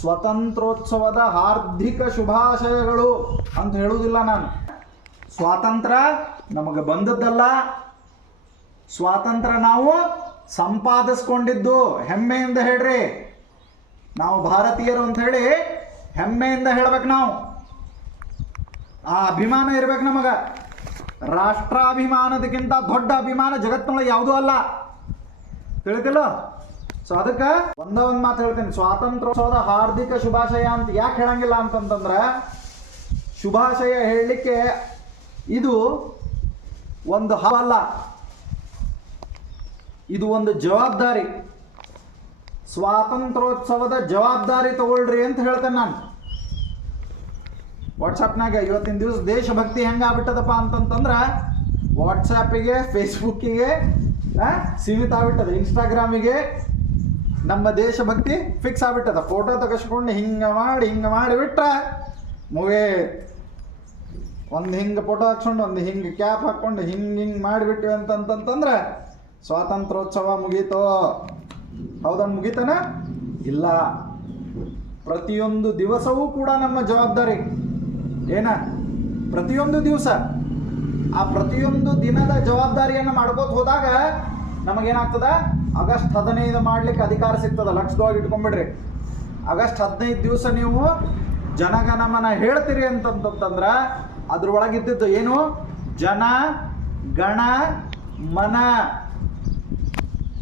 ಸ್ವತಂತ್ರೋತ್ಸವದ ಹಾರ್ದಿಕ ಶುಭಾಶಯಗಳು ಅಂತ ಹೇಳುವುದಿಲ್ಲ ನಾನು. ಸ್ವಾತಂತ್ರ್ಯ ನಮಗೆ ಬಂದದ್ದಲ್ಲ. ಸ್ವಾತಂತ್ರ್ಯ ನಾವು ಸಂಪಾದಿಸ್ಕೊಂಡಿದ್ದು. ಹೆಮ್ಮೆಯಿಂದ ಹೇಳ್ರಿ. ನಾವು ಭಾರತೀಯರು ಅಂತ ಹೇಳಿ ಹೆಮ್ಮೆಯಿಂದ ಹೇಳ್ಬೇಕು ನಾವು. ಆ ಅಭಿಮಾನ ಇರ್ಬೇಕು ನಮಗ. ರಾಷ್ಟ್ರಾಭಿಮಾನದಕ್ಕಿಂತ ದೊಡ್ಡ ಅಭಿಮಾನ ಜಗತ್ತಿನೊಳಗೆ ಯಾವುದೂ ಅಲ್ಲ. ತಿಳಿತಿಲ್ಲ ಸೊ ಅದಕ್ಕೆ ಒಂದ ಒಂದು ಮಾತು ಹೇಳ್ತೀನಿ. ಸ್ವಾತಂತ್ರ್ಯೋತ್ಸವದ ಹಾರ್ದಿಕ ಶುಭಾಶಯ ಅಂತ ಯಾಕೆ ಹೇಳಂಗಿಲ್ಲ ಅಂತಂತಂದ್ರೆ, ಶುಭಾಶಯ ಹೇಳಲಿಕ್ಕೆ ಇದು ಒಂದು ಹವಲ್ಲ ಇದು ಒಂದು ಜವಾಬ್ದಾರಿ. ಸ್ವಾತಂತ್ರ್ಯೋತ್ಸವದ ಜವಾಬ್ದಾರಿ ತಗೊಳ್ರಿ ಅಂತ ಹೇಳ್ತೇನೆ ನಾನು. ವಾಟ್ಸಪ್ನಾಗ ಇವತ್ತಿನ ದಿವಸ ದೇಶಭಕ್ತಿ ಹೆಂಗಾಗ್ಬಿಟ್ಟದಪ್ಪ ಅಂತಂತಂದ್ರೆ ವಾಟ್ಸಪ್ಪಿಗೆ ಫೇಸ್ಬುಕ್ಕಿಗೆ ಸೀಮಿತ ಆಗ್ಬಿಟ್ಟದ. ಇನ್ಸ್ಟಾಗ್ರಾಮಿಗೆ ನಮ್ಮ ದೇಶಭಕ್ತಿ ಫಿಕ್ಸ್ ಆಗ್ಬಿಟ್ಟದ. ಫೋಟೋ ತಗಸ್ಕೊಂಡು ಹಿಂಗೆ ಮಾಡಿ ಹಿಂಗೆ ಮಾಡಿ ಬಿಟ್ರೆ ಮುಗೇ ಒಂದು ಹಿಂಗೆ ಫೋಟೋ ಹಾಕ್ಸ್ಕೊಂಡು, ಒಂದು ಹಿಂಗೆ ಕ್ಯಾಪ್ ಹಾಕ್ಕೊಂಡು, ಹಿಂಗೆ ಹಿಂಗೆ ಮಾಡಿಬಿಟ್ವಿ ಅಂತಂತಂತಂದ್ರೆ ಸ್ವಾತಂತ್ರ್ಯೋತ್ಸವ ಮುಗೀತೋ? ಹೌದನ್ ಮುಗೀತಾನ? ಇಲ್ಲ. ಪ್ರತಿಯೊಂದು ದಿವಸವೂ ಕೂಡ ನಮ್ಮ ಜವಾಬ್ದಾರಿ. ಏನ? ಪ್ರತಿಯೊಂದು ದಿವಸ. ಆ ಪ್ರತಿಯೊಂದು ದಿನದ ಜವಾಬ್ದಾರಿಯನ್ನು ಮಾಡ್ಕೋತ ಹೋದಾಗ ನಮಗೇನಾಗ್ತದ? ಆಗಸ್ಟ್ ಹದಿನೈದು ಮಾಡ್ಲಿಕ್ಕೆ ಅಧಿಕಾರ ಸಿಗ್ತದ. ಲಕ್ಷದೊಳಗೆ ಇಟ್ಕೊಂಡ್ಬಿಡ್ರಿ. ಆಗಸ್ಟ್ ಹದಿನೈದು ದಿವಸ ನೀವು ಜನಗಣಮನ ಹೇಳ್ತೀರಿ ಅಂತಂತಂದ್ರೆ ಅದ್ರೊಳಗಿದ್ದಿದ್ದು ಏನು? ಜನ, ಗಣ, ಮನ.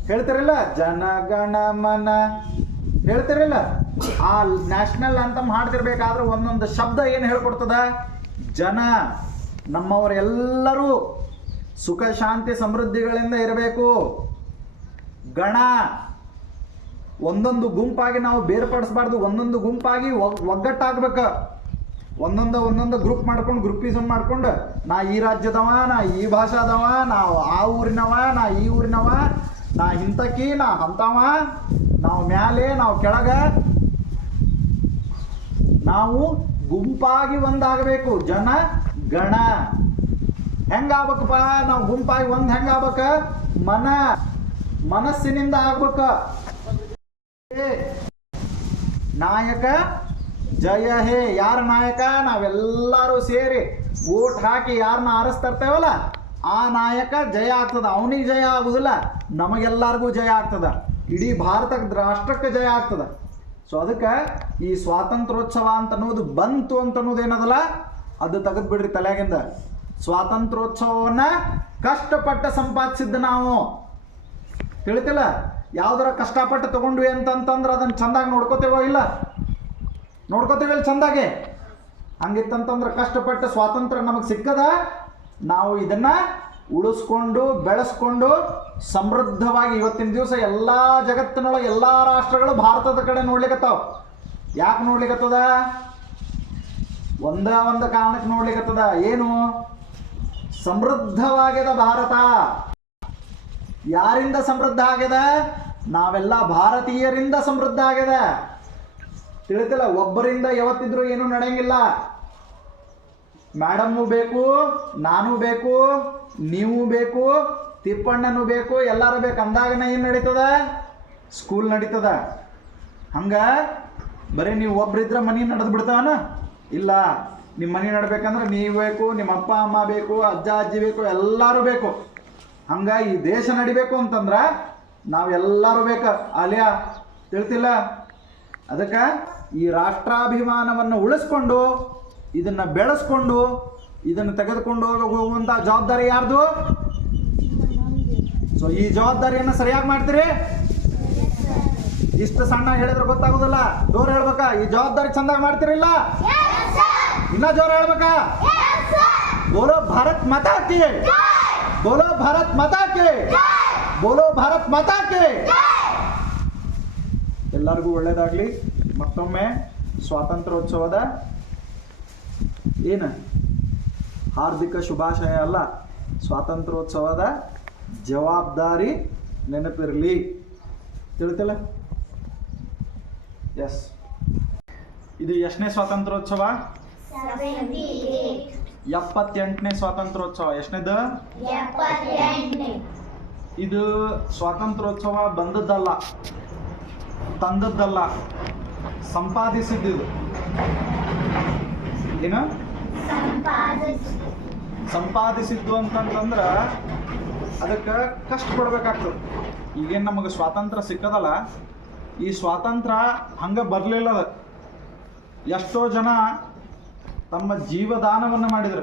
ಹೇಳ್ತಿರಲ್ಲ? ಜನ, ಗಣ, ಮನ. ಹೇಳ್ತಿರಲ್ಲ? ಆ ನ್ಯಾಷನಲ್ ಅಂತ ಹಾಡ್ತಿರ್ಬೇಕಾದ್ರೆ ಒಂದೊಂದು ಶಬ್ದ ಏನು ಹೇಳ್ಕೊಡ್ತದ? ಜನ. ನಮ್ಮವರೆಲ್ಲರೂ ಸುಖ, ಶಾಂತಿ, ಸಮೃದ್ಧಿಗಳಿಂದ ಇರಬೇಕು. ಗಣ, ಒಂದೊಂದು ಗುಂಪಾಗಿ ನಾವು ಬೇರ್ಪಡಿಸಬಾರ್ದು, ಒಂದೊಂದು ಗುಂಪಾಗಿ ಒಗ್- ಒಗ್ಗಟ್ಟಾಗ್ಬೇಕು. ಒಂದೊಂದು ಒಂದೊಂದು ಗ್ರೂಪ್ ಮಾಡ್ಕೊಂಡು, ಗ್ರೂಪಿಸಮ್ ಮಾಡ್ಕೊಂಡು, ನಾ ಈ ರಾಜ್ಯದವ, ನಾ ಈ ಭಾಷಾದವ, ನಾ ಆ ಊರಿನವ, ನಾ ಈ ಊರಿನವ, ನಾ ಹಿಂತಕಿ, ನಾ ಅಂತವ ನಾವು ಮ್ಯಾಲೆ, ನಾವು ಕೆಳಗ. ನಾವು ಗುಂಪಾಗಿ ಒಂದಾಗಬೇಕು. ಜನ, ಗಣ. ಹೆಂಗಾಗ್ಬೇಕಪ್ಪ? ನಾವು ಗುಂಪಾಗಿ ಒಂದ್ ಹೆಂಗಾಗ್ಬೇಕ? ಮನ, ಮನಸ್ಸಿನಿಂದ ಆಗ್ಬೇಕ. ನಾಯಕ, ಜಯ ಹೇ. ಯಾರ ನಾಯಕ? ನಾವೆಲ್ಲರೂ ಸೇರಿ ಓಟ್ ಹಾಕಿ ಯಾರನ್ನ ಆರಿಸ್ತಿರ್ತೇವಲ್ಲ, ಆ ನಾಯಕ ಜಯ ಆಗ್ತದ. ಅವನಿಗೆ ಜಯ ಆಗುದಿಲ್ಲ, ನಮಗೆಲ್ಲರಿಗೂ ಜಯ ಆಗ್ತದ. ಇಡೀ ಭಾರತಕ್ಕೆ ರಾಷ್ಟ್ರಕ್ಕೆ ಜಯ ಆಗ್ತದ. ಸೊ ಅದಕ್ಕೆ ಈ ಸ್ವಾತಂತ್ರ್ಯೋತ್ಸವ ಅಂತ ಅನ್ನೋದು ಬಂತು ಅಂತ ಅನ್ನೋದು ಏನದಲ್ಲ ಅದು ತೆಗೆದ್ಬಿಡ್ರಿ ತಲೆಯಾಗಿಂದ. ಸ್ವಾತಂತ್ರ್ಯೋತ್ಸವವನ್ನ ಕಷ್ಟಪಟ್ಟು ಸಂಪಾದಿಸಿದ್ದು ನಾವು. ತಿಳಿತಿಲ್ಲ? ಯಾವ್ದಾರ ಕಷ್ಟಪಟ್ಟು ತಗೊಂಡ್ವಿ ಅಂತಂತಂದ್ರೆ ಅದನ್ನ ಚಂದಾಗಿ ನೋಡ್ಕೋತೇವೋ ಇಲ್ಲ? ನೋಡ್ಕೋತೇವೆ ಇಲ್ಲ ಚಂದಾಗೆ? ಹಂಗಿತ್ತಂತಂದ್ರೆ ಕಷ್ಟಪಟ್ಟು ಸ್ವಾತಂತ್ರ್ಯ ನಮಗೆ ಸಿಕ್ಕದ ನಾವು ಇದನ್ನ ಉಳಿಸ್ಕೊಂಡು, ಬೆಳೆಸ್ಕೊಂಡು ಸಮೃದ್ಧವಾಗಿ ಇವತ್ತಿನ ದಿವಸ ಎಲ್ಲ ಜಗತ್ತಿನೊಳಗೆ ಎಲ್ಲ ರಾಷ್ಟ್ರಗಳು ಭಾರತದ ಕಡೆ ನೋಡ್ಲಿಕ್ಕತ್ತಾವ ಯಾಕೆ ನೋಡ್ಲಿಕ್ಕತ್ತದ ಒಂದ ಒಂದು ಕಾರಣಕ್ಕೆ ನೋಡ್ಲಿಕ್ಕತ್ತದ ಏನು? ಸಮೃದ್ಧವಾಗ್ಯದ ಭಾರತ. ಯಾರಿಂದ ಸಮೃದ್ಧ ಆಗ್ಯದ ನಾವೆಲ್ಲ ಭಾರತೀಯರಿಂದ ಸಮೃದ್ಧ ಆಗ್ಯದ ತಿಳಿತಿಲ್ಲ, ಒಬ್ಬರಿಂದ ಯಾವತ್ತಿದ್ರು ಏನೂ ನಡೆಯಂಗಿಲ್ಲ. ಮೇಡಮ್ಮು ಬೇಕು, ನಾನು ಬೇಕು, ನೀವು ಬೇಕು, ತಿಪ್ಪಣ್ಣನೂ ಬೇಕು, ಎಲ್ಲರೂ ಬೇಕು. ಅಂದಾಗನ ಏನು ನಡೀತದ? ಸ್ಕೂಲ್ ನಡೀತದ. ಹಂಗ? ಬರೀ ನೀವು ಒಬ್ರಿದ್ರೆ ಮನೆ ನಡೆದು ಬಿಡ್ತಾವನ ಇಲ್ಲ. ನಿಮ್ಮ ಮನೆ ನಡ್ಬೇಕಂದ್ರೆ ನೀವು ಬೇಕು, ನಿಮ್ಮ ಅಪ್ಪ, ಅಮ್ಮ ಬೇಕು, ಅಜ್ಜ, ಅಜ್ಜಿ ಬೇಕು, ಎಲ್ಲರೂ ಬೇಕು. ಹಂಗಾಗಿ ಈ ದೇಶ ನಡಿಬೇಕು ಅಂತಂದ್ರೆ ನಾವೆಲ್ಲರೂ ಬೇಕು. ಅಲಿಯ, ತಿಳ್ತಿಲ್ಲ? ಅದಕ್ಕೆ ಈ ರಾಷ್ಟ್ರಾಭಿಮಾನವನ್ನು ಉಳಿಸ್ಕೊಂಡು, ಇದನ್ನ ಬೆಳೆಸ್ಕೊಂಡು, ಇದನ್ನು ತೆಗೆದುಕೊಂಡು ಹೋಗುವಂಥ ಜವಾಬ್ದಾರಿ ಯಾರ್ದು? ಸೊ ಈ ಜವಾಬ್ದಾರಿಯನ್ನು ಸರಿಯಾಗಿ ಮಾಡ್ತೀರಿ? ಇಷ್ಟು ಸಣ್ಣ ಹೇಳಿದ್ರೆ ಗೊತ್ತಾಗೋದಿಲ್ಲ. ದೂರ ಹೇಳ್ಬೇಕಾ, ಈ ಜವಾಬ್ದಾರಿ ಚಂದಾಗಿ ಮಾಡ್ತೀರಿಲ್ಲ? ಇನ್ನ ಜೋರ ಹೇಳ್ಬೇಕಾ? ಬೋಲೋ ಭಾರತ್ ಮಾತಾ ಬೋಲೋ ಭಾರತ್ ಮಾತಾ ಕಿ ಬೋಲೋ ಭಾರತ್ ಮಾತಾ ಕಿ ಎಲ್ಲರಿಗೂ ಒಳ್ಳೇದಾಗ್ಲಿ. ಮತ್ತೊಮ್ಮೆ ಸ್ವಾತಂತ್ರ್ಯೋತ್ಸವದ ಏನು? ಹಾರ್ದಿಕ ಶುಭಾಶಯ ಅಲ್ಲ, ಸ್ವಾತಂತ್ರ್ಯೋತ್ಸವದ ಜವಾಬ್ದಾರಿ ನೆನಪಿರಲಿ. ತಿಳಿತಿಲ್ಲ? ಎಸ್ ಇದು ಎಷ್ಟನೇ ಸ್ವಾತಂತ್ರ್ಯೋತ್ಸವ? ಎಪ್ಪತ್ತೆಂಟನೇ ಸ್ವಾತಂತ್ರ್ಯೋತ್ಸವ ಎಷ್ಟನೇದು? ಇದು ಸ್ವಾತಂತ್ರ್ಯೋತ್ಸವ ಬಂದದ್ದಲ್ಲ ತಂದದ್ದಲ್ಲ ಸಂಪಾದಿಸಿದ್ದು ಏನು? ಸಂಪಾದಿಸಿದ್ದು ಅಂತಂತಂದ್ರೆ ಅದಕ್ಕೆ ಕಷ್ಟ ಪಡ್ಬೇಕಾಗ್ತದೆ. ಈಗೇನು ನಮಗೆ ಸ್ವಾತಂತ್ರ್ಯ ಸಿಕ್ಕದಲ್ಲ ಈ ಸ್ವಾತಂತ್ರ್ಯ ಹಂಗೆ ಬರಲಿಲ್ಲ ಅದು ಎಷ್ಟೋ ಜನ ತಮ್ಮ ಜೀವದಾನವನ್ನು ಮಾಡಿದ್ರು.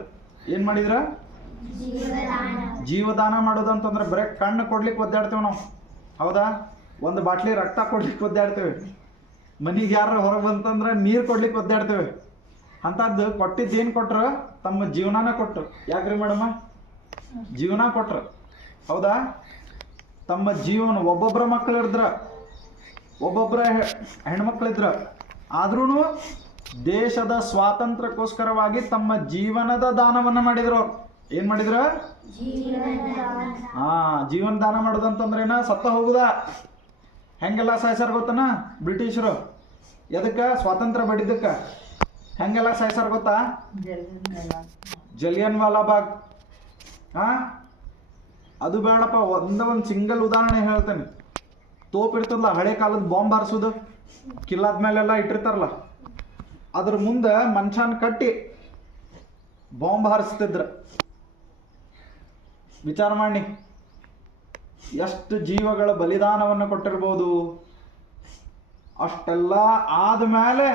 ಏನು ಮಾಡಿದ್ರ? ಜೀವದಾನ ಮಾಡೋದು ಅಂತಂದ್ರೆ ಬರೀ ಕಣ್ಣು ಕೊಡ್ಲಿಕ್ಕೆ ಒದ್ದಾಡ್ತೇವೆ ನಾವು. ಹೌದಾ? ಒಂದು ಬಾಟ್ಲಿ ರಕ್ತ ಕೊಡ್ಲಿಕ್ಕೆ ಒದ್ದಾಡ್ತೇವೆ. ಮನೆಗೆ ಯಾರು ಹೊರಗೆ ಬಂತಂದ್ರೆ ನೀರು ಕೊಡ್ಲಿಕ್ಕೆ ಒದ್ದಾಡ್ತೇವೆ. ಅಂಥದ್ದು ಕೊಟ್ಟಿದ್ದು ಏನು ಕೊಟ್ರು? ತಮ್ಮ ಜೀವನಾನ ಕೊಟ್ರು. ಯಾಕ್ರಿ ಮೇಡಮ್ಮ ಜೀವನ ಕೊಟ್ರು. ಹೌದಾ? ತಮ್ಮ ಜೀವನ ಒಬ್ಬೊಬ್ಬರ ಮಕ್ಕಳಿದ್ರ ಒಬ್ಬೊಬ್ಬರ ಹೆಣ್ಮಕ್ಳಿದ್ರ ಆದ್ರೂ ದೇಶದ ಸ್ವಾತಂತ್ರ್ಯಕ್ಕೋಸ್ಕರವಾಗಿ ತಮ್ಮ ಜೀವನದ ದಾನವನ್ನು ಮಾಡಿದ್ರು ಏನ್ ಮಾಡಿದ್ರು? ಹಾ ಜೀವನ ದಾನ ಮಾಡೋದಂತಂದ್ರೆ ಸತ್ತ ಹೋಗುದ? ಹೆಂಗೆಲ್ಲ ಸಾಯ್ಸಾರ ಗೊತ್ತನ? ಬ್ರಿಟಿಷರು. ಎದಕ್ಕೆ? ಸ್ವಾತಂತ್ರ್ಯ ಬಡಿದಕ್ಕ ಹೆಂಗೆಲ್ಲ ಸಾಯ್ಸಾರ ಗೊತ್ತಾ? ಜಲಿಯನ್ ವಾಲಾಬಾಗ್ ಹಾ ಅದು ಬೇಡಪ್ಪ, ಒಂದ ಒಂದು ಸಿಂಗಲ್ ಉದಾಹರಣೆ ಹೇಳ್ತೇನೆ. ತೋಪ್ ಇರ್ತದಲ್ಲ ಹಳೆ ಕಾಲದ ಬಾಂಬ್ ಹಾರಿಸೋದು ಕಿಲ್ಲಾದ ಮೇಲೆಲ್ಲ ಇಟ್ಟಿರ್ತಾರಲ್ಲ. ಅದ್ರ ಮುಂದೆ ಮನುಷ್ಯನ ಕಟ್ಟಿ ಬಾಂಬ್ ಹಾರಿಸ್ತಿದ್ರ. ವಿಚಾರ ಮಾಡಿ ಎಷ್ಟು ಜೀವಗಳ ಬಲಿದಾನವನ್ನು ಕೊಟ್ಟಿರ್ಬೋದು. ಅಷ್ಟೆಲ್ಲ ಆದಮೇಲೆ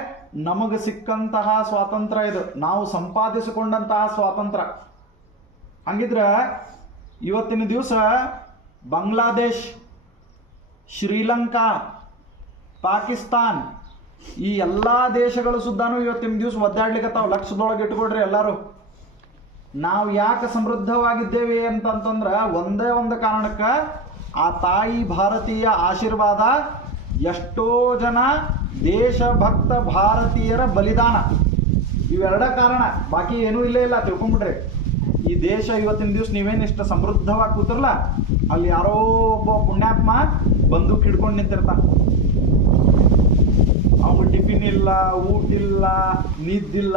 ನಮಗೆ ಸಿಕ್ಕಂತಹ ಸ್ವಾತಂತ್ರ್ಯ ಇದು. ನಾವು ಸಂಪಾದಿಸಿಕೊಂಡಂತಹ ಸ್ವಾತಂತ್ರ್ಯ. ಹಂಗಿದ್ರೆ ಇವತ್ತಿನ ದಿವಸ ಬಾಂಗ್ಲಾದೇಶ್, ಶ್ರೀಲಂಕಾ, ಪಾಕಿಸ್ತಾನ್ ಈ ಎಲ್ಲ ದೇಶಗಳು ಸುದ್ದಾನು ಇವತ್ತಿನ ದಿವಸ ಒದ್ದಾಡ್ಲಿಕ್ಕತ್ತಾವ ಲಕ್ಷದೊಳಗೆ ಇಟ್ಕೊಡ್ರಿ ಎಲ್ಲರೂ. ನಾವು ಯಾಕೆ ಸಮೃದ್ಧವಾಗಿದ್ದೇವೆ ಅಂತಂತಂದ್ರೆ ಒಂದೇ ಒಂದು ಕಾರಣಕ್ಕೆ ಆ ತಾಯಿ ಭಾರತೀಯ ಆಶೀರ್ವಾದ ಎಷ್ಟೋ ಜನ ದೇಶಭಕ್ತ ಭಾರತೀಯರ ಬಲಿದಾನ. ಇವೆರಡ ಕಾರಣ. ಬಾಕಿ ಏನೂ ಇಲ್ಲೇ ಇಲ್ಲ, ತಿಳ್ಕೊಂಬಿಡ್ರಿ. ಈ ದೇಶ ಇವತ್ತಿನ ದಿವಸ ನೀವೇನು ಇಷ್ಟು ಸಮೃದ್ಧವಾಗಿ ಕೂತಿರಲ್ಲ ಅಲ್ಲಿ ಯಾರೋ ಒಬ್ಬ ಪುಣ್ಯಾತ್ಮ ಬಂದು ಹಿಡ್ಕೊಂಡು ನಿಂತಿರ್ತಾನೆ. ಅವ್ನು ಟಿಫಿನ್ ಇಲ್ಲ, ಊಟ ಇಲ್ಲ ನಿದ್ದಿಲ್ಲ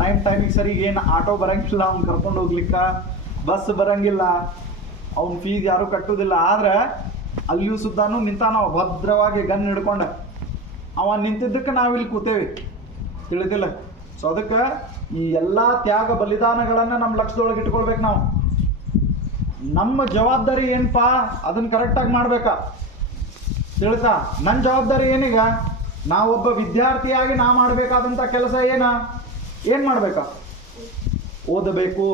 ಟೈಮ್ ಟೈಮಿಗೆ ಸರಿಗೆ ಏನು ಆಟೋ ಬರಂಗಿಲ್ಲ, ಅವ್ನು ಕರ್ಕೊಂಡು ಹೋಗ್ಲಿಕ್ಕ ಬಸ್ ಬರಂಗಿಲ್ಲ, ಅವ್ನ ಫೀಸ್ ಯಾರು ಕಟ್ಟೋದಿಲ್ಲ, ಆದ್ರೆ ಅಲ್ಲಿಯೂ ಸುದ್ದಾನು ನಿಂತಾನ ಅವ ಭದ್ರವಾಗಿ ಗನ್ ಹಿಡ್ಕೊಂಡ. ಅವ ನಿಂತಿದ್ದಕ್ಕೆ ನಾವಿಲ್ಲಿ ಕೂತೇವಿ. ತಿಳಿದಿಲ್ಲ. ಸೊ ಅದಕ್ಕೆ ಈ ಎಲ್ಲ ತ್ಯಾಗ ಬಲಿದಾನಗಳನ್ನು ನಮ್ಮ ಲಕ್ಷದೊಳಗೆ ಇಟ್ಕೊಳ್ಬೇಕು ನಾವು. ನಮ್ಮ ಜವಾಬ್ದಾರಿ ಏನಪ್ಪಾ ಅದನ್ನ ಕರೆಕ್ಟಾಗಿ ಮಾಡ್ಬೇಕಾ? ತಿಳ್ತಾ ನನ್ನ ಜವಾಬ್ದಾರಿ ಏನೀಗ? ಒಬ್ಬ ವಿದ್ಯಾರ್ಥಿಯಾಗಿ ನಾ ಮಾಡಬೇಕಾದಂಥ ಕೆಲಸ ಏನ? ಏನು ಮಾಡಬೇಕು? ಓದಬೇಕು.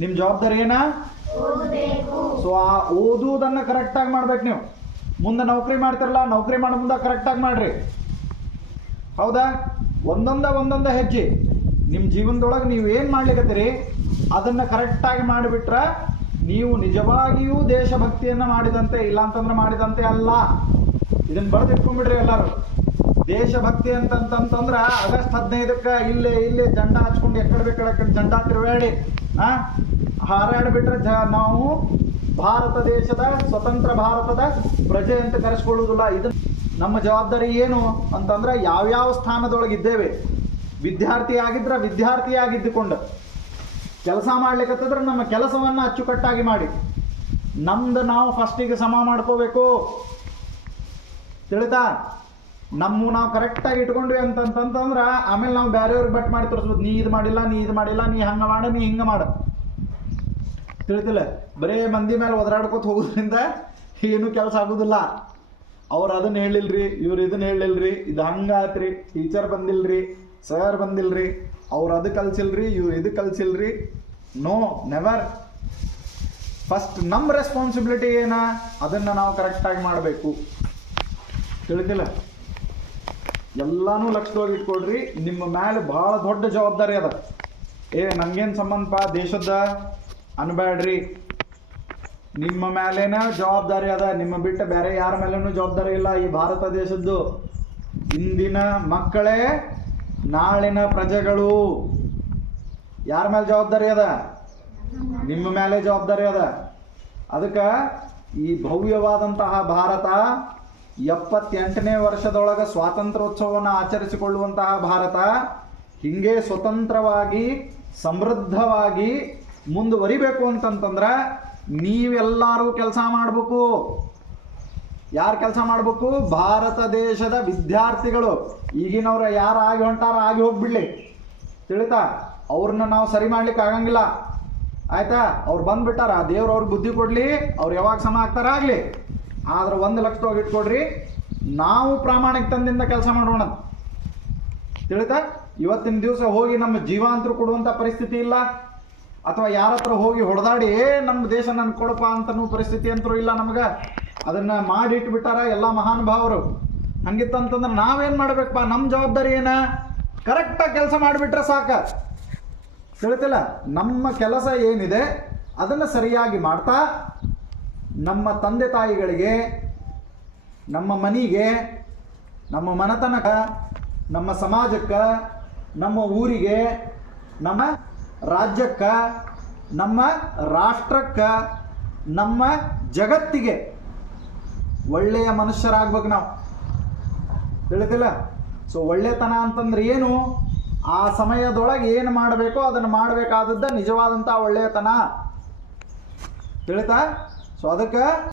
ನಿಮ್ಮ ಜವಾಬ್ದಾರಿ ಏನ? ಸೊ ಆ ಓದುವುದನ್ನು ಕರೆಕ್ಟಾಗಿ ಮಾಡ್ಬೇಕು ನೀವು. ಮುಂದೆ ನೌಕರಿ ಮಾಡ್ತಿರಲ್ಲ ನೌಕರಿ ಮಾಡೋ ಮುಂದೆ ಕರೆಕ್ಟಾಗಿ ಮಾಡ್ರಿ. ಹೌದಾ? ಒಂದೊಂದ ಒಂದೊಂದ ಹೆಜ್ಜೆ. ನಿಮ್ಮ ಜೀವನದೊಳಗೆ ನೀವು ಏನು ಮಾಡ್ಲಿಕತ್ತೀರಿ? ಅದನ್ನು ಕರೆಕ್ಟಾಗಿ ಮಾಡಿಬಿಟ್ರೆ ನೀವು ನಿಜವಾಗಿಯೂ ದೇಶಭಕ್ತಿಯನ್ನು ಮಾಡಿದಂತೆ ಇಲ್ಲ ಅಂತಂದ್ರೆ ಮಾಡಿದಂತೆ ಅಲ್ಲ. ಇದನ್ನು ಬರೆದಿಟ್ಕೊಂಡ್ಬಿಡ್ರಿ ಎಲ್ಲರೂ. ದೇಶಭಕ್ತಿ ಅಂತಂತಂತಂದ್ರೆ ಆಗಸ್ಟ್ ಹದಿನೈದಕ್ಕೆ ಇಲ್ಲೇ ಇಲ್ಲೇ ಜಂಡ ಹಚ್ಕೊಂಡು ಎಕ್ಕಡೆ ಬೇಕಡೆ ಕಡೆ ಜಂಡ ತಿರುಗಾಡಿ, ಆ? ಹಾರಾಡ್ಬಿಟ್ರೆ ಜ, ನಾವು ಭಾರತ ದೇಶದ, ಸ್ವತಂತ್ರ ಭಾರತದ ಪ್ರಜೆ ಅಂತ ಕರೆಸ್ಕೊಳ್ಳೋದಿಲ್ಲ ಇದು ನಮ್ಮ ಜವಾಬ್ದಾರಿ ಏನು ಅಂತಂದ್ರೆ ಯಾವ್ಯಾವ ಸ್ಥಾನದೊಳಗಿದ್ದೇವೆ. ವಿದ್ಯಾರ್ಥಿ ಆಗಿದ್ರೆ ವಿದ್ಯಾರ್ಥಿಯಾಗಿದ್ದುಕೊಂಡು. ಕೆಲಸ ಮಾಡ್ಲಿಕ್ಕತ್ತಿದ್ರೆ ನಮ್ಮ ಕೆಲಸವನ್ನು ಅಚ್ಚುಕಟ್ಟಾಗಿ ಮಾಡಿ. ನಮ್ದು ನಾವು ಫಸ್ಟಿಗೆ ಸಮ ಮಾಡ್ಕೋಬೇಕು. ತಿಳಿತಾ? ನಮ್ಮ ನಾವು ಕರೆಕ್ಟಾಗಿ ಇಟ್ಕೊಂಡ್ವಿ ಅಂತಂತಂದ್ರೆ ಆಮೇಲೆ ನಾವು ಬೇರೆಯವ್ರಿಗೆ ಬಟ್ ಮಾಡಿ ತೋರಿಸ್ಬೋದು ನೀ ಇದು ಮಾಡಿಲ್ಲ, ನೀ ಇದು ಮಾಡಿಲ್ಲ, ನೀ ಹಂಗೆ ಮಾಡ, ನೀ ಹಿಂಗೆ ಮಾಡು. ತಿಳಿತಿಲ್ಲ? ಬರೀ ಮಂದಿ ಮೇಲೆ ಒದರಾಡ್ಕೋತ ಹೋಗೋದ್ರಿಂದ ಏನು ಕೆಲಸ ಆಗೋದಿಲ್ಲ. ಅವ್ರು ಅದನ್ನ ಹೇಳಿಲ್ರಿ ಇವ್ರು ಇದನ್ನ ಹೇಳಿಲ್ರಿ ಇದು ಹಂಗಾತ್ರಿ ಟೀಚರ್ ಬಂದಿಲ್ರಿ, ಸರ್ ಬಂದಿಲ್ರಿ. ಅವ್ರು ಅದು ಕಲ್ಸಿಲ್ರಿ, ಇವ್ರು ಇದು ಕಲ್ಸಿಲ್ರಿ. ನೋ ನೆವರ್ ಫಸ್ಟ್ ನಮ್ಮ ರೆಸ್ಪಾನ್ಸಿಬಿಲಿಟಿ ಏನ? ಅದನ್ನು ನಾವು ಕರೆಕ್ಟಾಗಿ ಮಾಡಬೇಕು. ತಿಳಿದಿಲ್ಲ? ಎಲ್ಲಾನು ಲಕ್ಷದೊಳಗೆ ಇಟ್ಕೊಳ್ರಿ, ನಿಮ್ಮ ಮೇಲೆ ಭಾಳ ದೊಡ್ಡ ಜವಾಬ್ದಾರಿ ಅದ. ಏ, ನಂಗೇನು ಸಂಬಂಧಪ್ಪ ದೇಶದ ಅನ್ಬೇಡ್ರಿ ನಿಮ್ಮ ಮೇಲೇನ ಜವಾಬ್ದಾರಿ ಅದ. ನಿಮ್ಮ ಬಿಟ್ಟು ಬೇರೆ ಯಾರ ಮೇಲೇನೂ ಜವಾಬ್ದಾರಿ ಇಲ್ಲ ಈ ಭಾರತ ದೇಶದ್ದು. ಇಂದಿನ ಮಕ್ಕಳೇ ನಾಳಿನ ಪ್ರಜೆಗಳು. ಯಾರ ಮೇಲೆ ಜವಾಬ್ದಾರಿ ಅದ? ನಿಮ್ಮ ಮೇಲೆ ಜವಾಬ್ದಾರಿ ಅದ. ಅದಕ್ಕೆ ಈ ಭವ್ಯವಾದಂತಹ ಭಾರತ ಎಪ್ಪತ್ತೆಂಟನೇ ವರ್ಷದೊಳಗೆ ಸ್ವಾತಂತ್ರ್ಯೋತ್ಸವವನ್ನು ಆಚರಿಸಿಕೊಳ್ಳುವಂತಹ ಭಾರತ ಹಿಂಗೆ ಸ್ವತಂತ್ರವಾಗಿ, ಸಮೃದ್ಧವಾಗಿ ಮುಂದುವರಿಬೇಕು ಅಂತಂತಂದ್ರೆ ನೀವೆಲ್ಲರೂ ಕೆಲಸ ಮಾಡಬೇಕು. ಯಾರು ಕೆಲಸ ಮಾಡಬೇಕು? ಭಾರತ ದೇಶದ ವಿದ್ಯಾರ್ಥಿಗಳು. ಈಗಿನವ್ರ ಯಾರು ಆಗಿ ಹೊಂಟಾರ ಆಗಿ ಹೋಗ್ಬಿಡ್ಲಿ. ತಿಳಿತಾ? ಅವ್ರನ್ನ ನಾವು ಸರಿ ಮಾಡ್ಲಿಕ್ಕೆ ಆಗಂಗಿಲ್ಲ. ಆಯ್ತಾ? ಅವ್ರು ಬಂದ್ಬಿಟ್ಟಾರ. ದೇವ್ರು ಅವ್ರಿಗೆ ಬುದ್ಧಿ ಕೊಡ್ಲಿ. ಅವ್ರು ಯಾವಾಗ ಸಮ ಆಗ್ತಾರ ಆಗಲಿ. ಆದ್ರೆ ಒಂದು ಲಕ್ಷದೊಳಗೆ ಇಟ್ಕೊಡ್ರಿ ನಾವು ಪ್ರಾಮಾಣಿಕ ಪ್ರಾಮಾಣಿಕತನದಿಂದ ಕೆಲಸ ಮಾಡೋಣ. ತಿಳಿತಾ? ಇವತ್ತಿನ ದಿವಸ ಹೋಗಿ ನಮ್ಮ ಜೀವಾಂತರು ಕೊಡುವಂಥ ಪರಿಸ್ಥಿತಿ ಇಲ್ಲ. ಅಥವಾ ಯಾರತ್ರ ಹೋಗಿ ಹೊಡೆದಾಡಿ ನಮ್ಮ ದೇಶ ನನ್ ಕೊಡಪ್ಪ ಅಂತನೂ ಪರಿಸ್ಥಿತಿ ಅಂತರೂ ಇಲ್ಲ ನಮ್ಗೆ. ಅದನ್ನ ಮಾಡಿಟ್ಬಿಟ್ಟಾರ ಎಲ್ಲ ಮಹಾನುಭಾವರು. ಹಂಗಿತ್ತಂತಂದ್ರೆ ನಾವೇನು ಮಾಡ್ಬೇಕಪ್ಪ? ನಮ್ಮ ಜವಾಬ್ದಾರಿ ಏನ? ಕರೆಕ್ಟಾಗಿ ಕೆಲಸ ಮಾಡಿಬಿಟ್ರೆ ಸಾಕ. ತಿಳಿತಿಲ್ಲ? ನಮ್ಮ ಕೆಲಸ ಏನಿದೆ, ಅದನ್ನು ಸರಿಯಾಗಿ ಮಾಡ್ತಾ, ನಮ್ಮ ತಂದೆ ತಾಯಿಗಳಿಗೆ, ನಮ್ಮ ಮನೆಗೆ, ನಮ್ಮ ಮನೆತನಕ, ನಮ್ಮ ಸಮಾಜಕ್ಕೆ, ನಮ್ಮ ಊರಿಗೆ, ನಮ್ಮ ರಾಜ್ಯಕ್ಕೆ, ನಮ್ಮ ರಾಷ್ಟ್ರಕ್ಕೆ, ನಮ್ಮ ಜಗತ್ತಿಗೆ ಒಳ್ಳೆಯ ಮನುಷ್ಯರಾಗ್ಬೇಕು ನಾವು. ತಿಳಿತಿಲ್ಲ? ಸೊ ಒಳ್ಳೆತನ ಅಂತಂದ್ರೆ ಏನು? ಆ ಸಮಯದೊಳಗೆ ಏನು ಮಾಡಬೇಕೋ ಅದನ್ನು ಮಾಡಬೇಕಾದದ್ದ ನಿಜವಾದಂಥ ಒಳ್ಳೆಯತನ ತಿಳಿತಾ? ಸೊ ಅದಕ್ಕೆ